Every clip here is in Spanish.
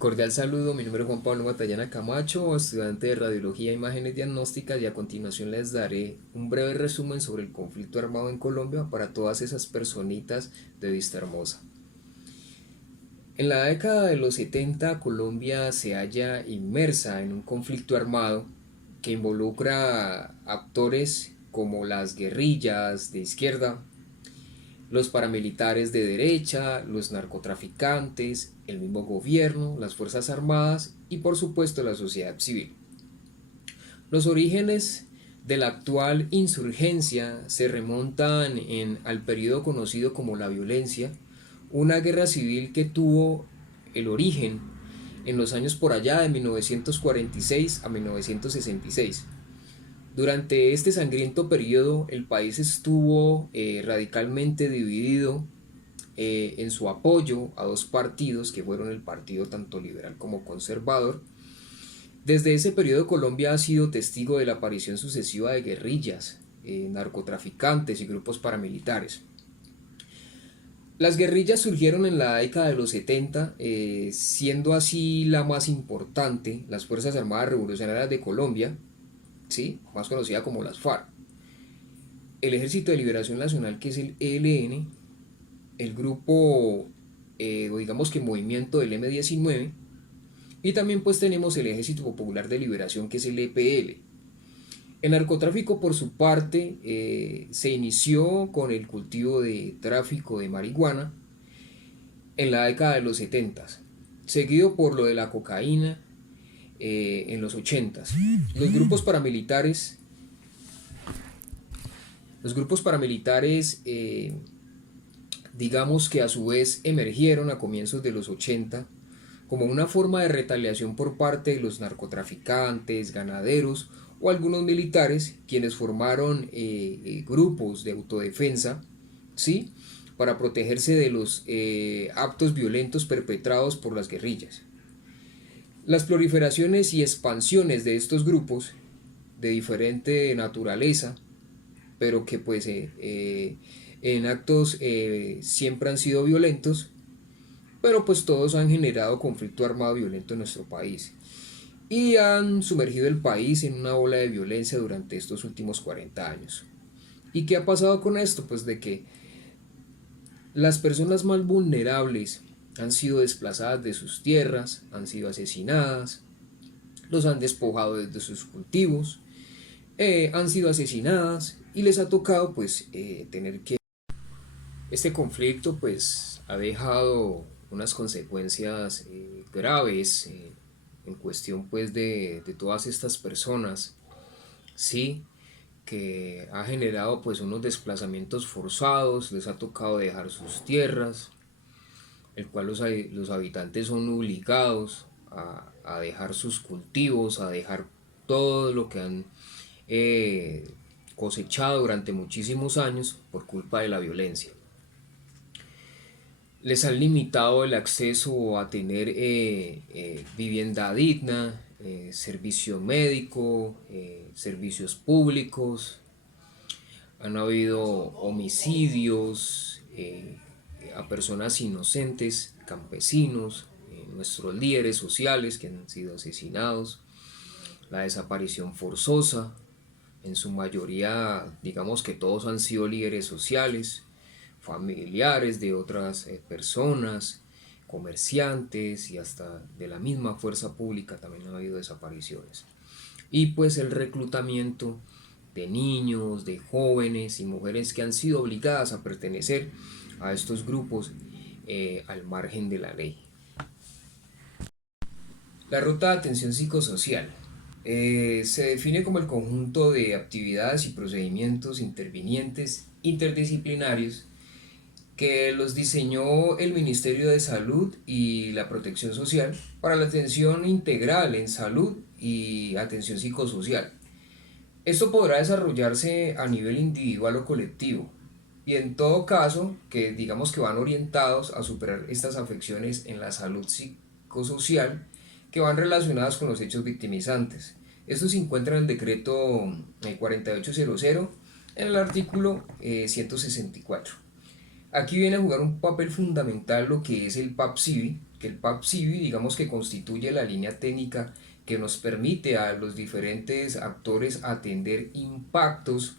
Cordial saludo, mi nombre es Juan Pablo Matallana Camacho, estudiante de Radiología e Imágenes Diagnósticas, y a continuación les daré un breve resumen sobre el conflicto armado en Colombia para todas esas personitas de vista hermosa. En la década de los 70, Colombia se halla inmersa en un conflicto armado que involucra actores como las guerrillas de izquierda, los paramilitares de derecha, los narcotraficantes, el mismo gobierno, las Fuerzas Armadas y por supuesto la sociedad civil. Los orígenes de la actual insurgencia se remontan al periodo conocido como la violencia, una guerra civil que tuvo el origen en los años por allá de 1946 a 1966. Durante este sangriento periodo el país estuvo radicalmente dividido en su apoyo a dos partidos que fueron el partido tanto liberal como conservador. Desde ese periodo Colombia ha sido testigo de la aparición sucesiva de guerrillas, narcotraficantes y grupos paramilitares. Las guerrillas surgieron en la década de los 70, siendo así la más importante las Fuerzas Armadas Revolucionarias de Colombia, ¿sí? Más conocida como las FARC, el Ejército de Liberación Nacional, que es el ELN, el grupo, o digamos que movimiento del M-19, y también pues tenemos el Ejército Popular de Liberación, que es el EPL. El narcotráfico, por su parte, se inició con el cultivo de tráfico de marihuana en la década de los 70, seguido por lo de la cocaína en los 80. Los grupos paramilitares, los grupos paramilitares digamos que a su vez emergieron a comienzos de los 80 como una forma de retaliación por parte de los narcotraficantes, ganaderos o algunos militares, quienes formaron grupos de autodefensa, ¿sí? Para protegerse de los actos violentos perpetrados por las guerrillas. Las proliferaciones y expansiones de estos grupos de diferente naturaleza, pero que pues en actos siempre han sido violentos, pero pues todos han generado conflicto armado violento en nuestro país y han sumergido el país en una ola de violencia durante estos últimos 40 años. ¿Y qué ha pasado con esto? Pues de que las personas más vulnerables han sido desplazadas de sus tierras, han sido asesinadas, los han despojado de sus cultivos, han sido asesinadas y les ha tocado pues tener que... Este conflicto pues ha dejado unas consecuencias graves en cuestión pues de todas estas personas, sí, que ha generado pues unos desplazamientos forzados, les ha tocado dejar sus tierras, el cual los habitantes son obligados a dejar sus cultivos, a dejar todo lo que han cosechado durante muchísimos años por culpa de la violencia. Les han limitado el acceso a tener vivienda digna, servicio médico, servicios públicos. Han habido homicidios a personas inocentes, campesinos, nuestros líderes sociales que han sido asesinados, la desaparición forzosa, en su mayoría digamos que todos han sido líderes sociales, familiares de otras personas, comerciantes y hasta de la misma fuerza pública también ha habido desapariciones. Y pues el reclutamiento de niños, de jóvenes y mujeres que han sido obligadas a pertenecer a estos grupos al margen de la ley. La ruta de atención psicosocial se define como el conjunto de actividades y procedimientos intervinientes interdisciplinarios que los diseñó el Ministerio de Salud y la Protección Social para la atención integral en salud y atención psicosocial. Esto podrá desarrollarse a nivel individual o colectivo, y en todo caso que digamos que van orientados a superar estas afecciones en la salud psicosocial que van relacionadas con los hechos victimizantes. Esto se encuentra en el decreto 4800 en el artículo 164. Aquí viene a jugar un papel fundamental lo que es el PAPSIVI, que el PAP-CIVI, digamos que constituye la línea técnica que nos permite a los diferentes actores atender impactos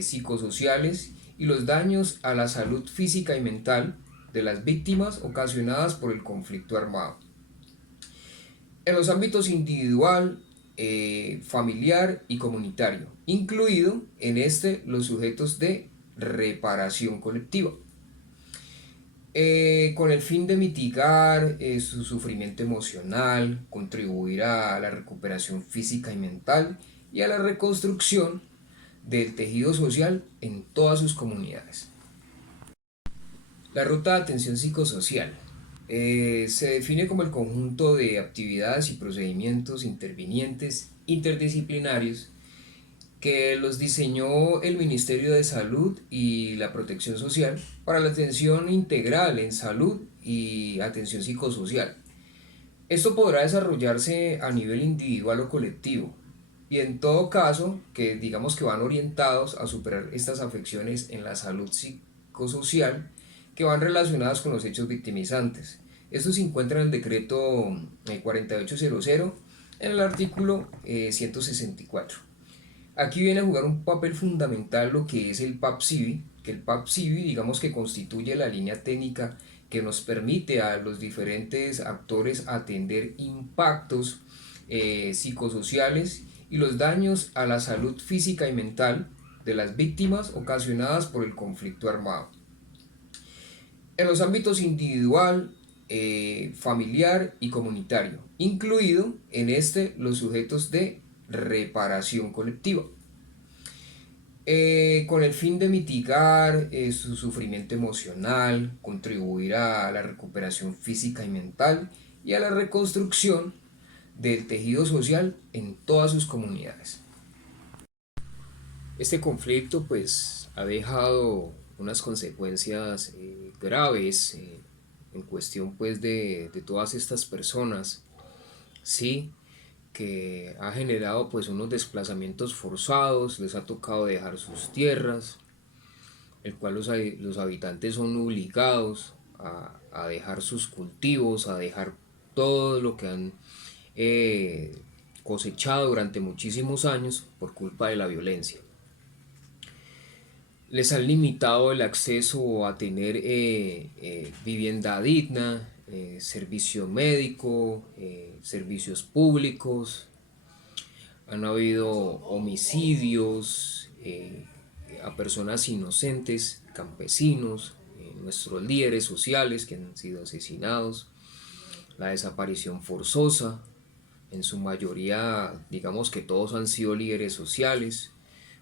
psicosociales y los daños a la salud física y mental de las víctimas ocasionadas por el conflicto armado. En los ámbitos individual, familiar y comunitario, incluido en este los sujetos de reparación colectiva, con el fin de mitigar su sufrimiento emocional, contribuir a la recuperación física y mental y a la reconstrucción del tejido social en todas sus comunidades. La ruta de atención psicosocial se define como el conjunto de actividades y procedimientos intervinientes interdisciplinarios que los diseñó el Ministerio de Salud y la Protección Social para la atención integral en salud y atención psicosocial. Esto podrá desarrollarse a nivel individual o colectivo, y en todo caso que digamos que van orientados a superar estas afecciones en la salud psicosocial que van relacionadas con los hechos victimizantes. Esto se encuentra en el decreto 4800 en el artículo 164. Aquí viene a jugar un papel fundamental lo que es el PAP-CIVI, que el PAP-CIVI digamos que constituye la línea técnica que nos permite a los diferentes actores atender impactos psicosociales y los daños a la salud física y mental de las víctimas ocasionadas por el conflicto armado. En los ámbitos individual, familiar y comunitario, incluido en este los sujetos de reparación colectiva, con el fin de mitigar su sufrimiento emocional, contribuir a la recuperación física y mental y a la reconstrucción del tejido social en todas sus comunidades. Este conflicto pues ha dejado unas consecuencias graves en cuestión pues de todas estas personas, sí, que ha generado pues unos desplazamientos forzados, les ha tocado dejar sus tierras, el cual los habitantes son obligados a dejar sus cultivos, a dejar todo lo que han cosechado durante muchísimos años por culpa de la violencia. Les han limitado el acceso a tener vivienda digna, servicio médico, servicios públicos. Han habido homicidios a personas inocentes, campesinos, nuestros líderes sociales que han sido asesinados, la desaparición forzosa, en su mayoría digamos que todos han sido líderes sociales,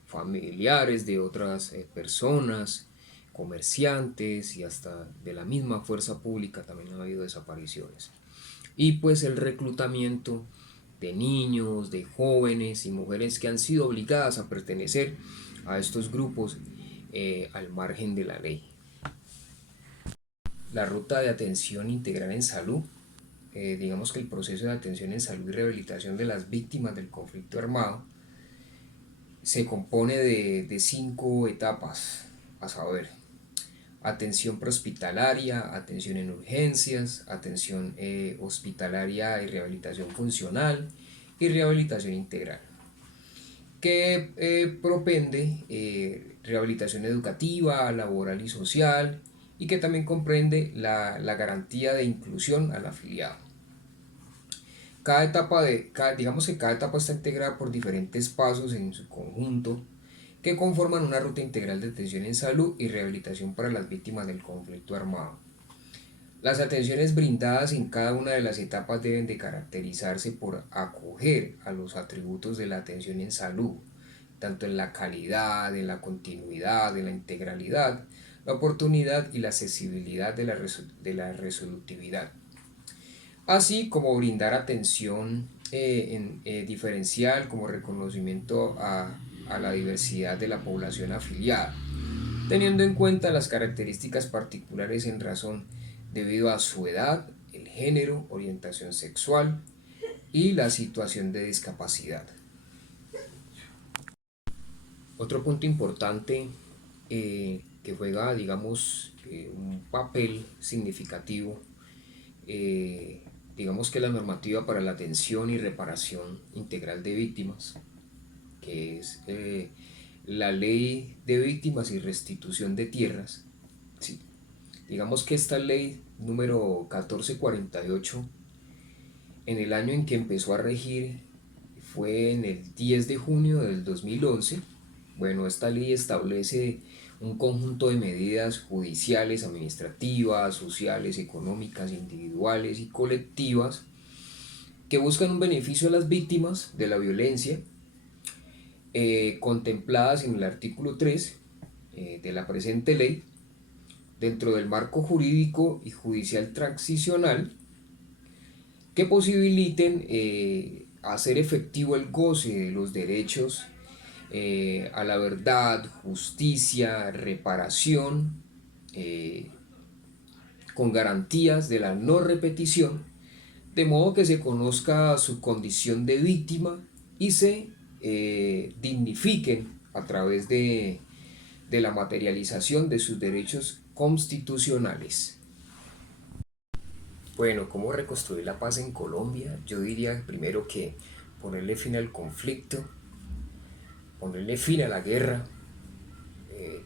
familiares de otras personas, comerciantes y hasta de la misma fuerza pública también ha habido desapariciones. Y pues el reclutamiento de niños, de jóvenes y mujeres que han sido obligadas a pertenecer a estos grupos al margen de la ley. La ruta de atención integral en salud, digamos que el proceso de atención en salud y rehabilitación de las víctimas del conflicto armado se compone de 5 etapas, a saber, atención prehospitalaria, atención en urgencias, atención hospitalaria y rehabilitación funcional y rehabilitación integral, que propende rehabilitación educativa, laboral y social, y que también comprende la garantía de inclusión al afiliado. Digamos que cada etapa está integrada por diferentes pasos en su conjunto que conforman una ruta integral de atención en salud y rehabilitación para las víctimas del conflicto armado. Las atenciones brindadas en cada una de las etapas deben de caracterizarse por acoger a los atributos de la atención en salud, tanto en la calidad, en la continuidad, en la integralidad, la oportunidad y la accesibilidad de la resolutividad, así como brindar atención diferencial como reconocimiento a la diversidad de la población afiliada, teniendo en cuenta las características particulares en razón debido a su edad, el género, orientación sexual y la situación de discapacidad. Otro punto importante que juega, digamos, un papel significativo digamos que la normativa para la atención y reparación integral de víctimas, que es la ley de víctimas y restitución de tierras. Sí. Digamos que esta ley número 1448, en el año en que empezó a regir, fue en el 10 de junio del 2011. Bueno, esta ley establece un conjunto de medidas judiciales, administrativas, sociales, económicas, individuales y colectivas que buscan un beneficio a las víctimas de la violencia, contempladas en el artículo 3 de la presente ley, dentro del marco jurídico y judicial transicional, que posibiliten hacer efectivo el goce de los derechos a la verdad, justicia, reparación, eh, con garantías de la no repetición, de modo que se conozca su condición de víctima y se dignifiquen a través de la materialización de sus derechos constitucionales. Bueno, ¿cómo reconstruir la paz en Colombia? Yo diría primero que ponerle fin al conflicto, ponerle fin a la guerra,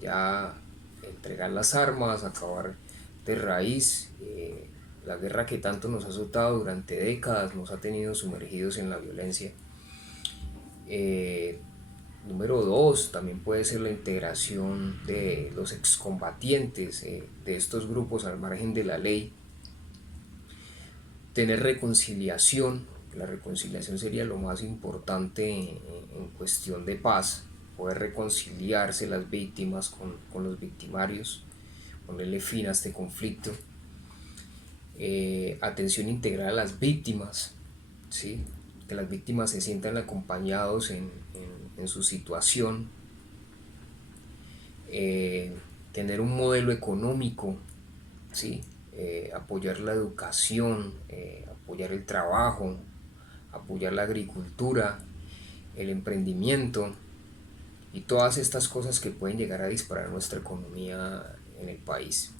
ya entregar las armas, acabar de raíz la guerra que tanto nos ha azotado durante décadas, nos ha tenido sumergidos en la violencia. Eh, Número dos, también puede ser la integración de los excombatientes de estos grupos al margen de la ley. Tener reconciliación, la reconciliación sería lo más importante en cuestión de paz, poder reconciliarse las víctimas con los victimarios, ponerle fin a este conflicto. Atención integral a las víctimas, ¿sí? Que las víctimas se sientan acompañados en su situación. Tener un modelo económico, ¿sí? Apoyar la educación, apoyar el trabajo, apoyar la agricultura, el emprendimiento y todas estas cosas que pueden llegar a disparar nuestra economía en el país.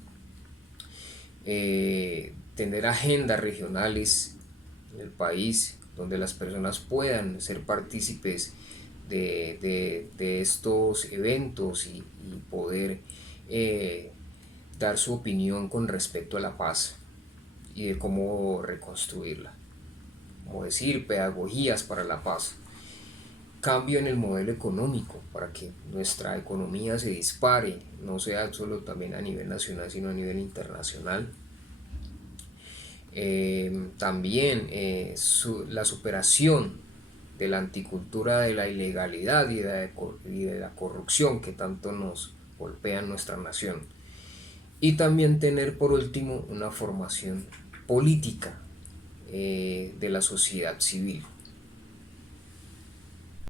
Tener agendas regionales en el país donde las personas puedan ser partícipes de estos eventos y poder dar su opinión con respecto a la paz y de cómo reconstruirla. Como decir, pedagogías para la paz. Cambio en el modelo económico para que nuestra economía se dispare, no sea solo también a nivel nacional, sino a nivel internacional. También la superación de la anticultura de la ilegalidad y de la corrupción que tanto nos golpea en nuestra nación. Y también tener por último una formación política de la sociedad civil.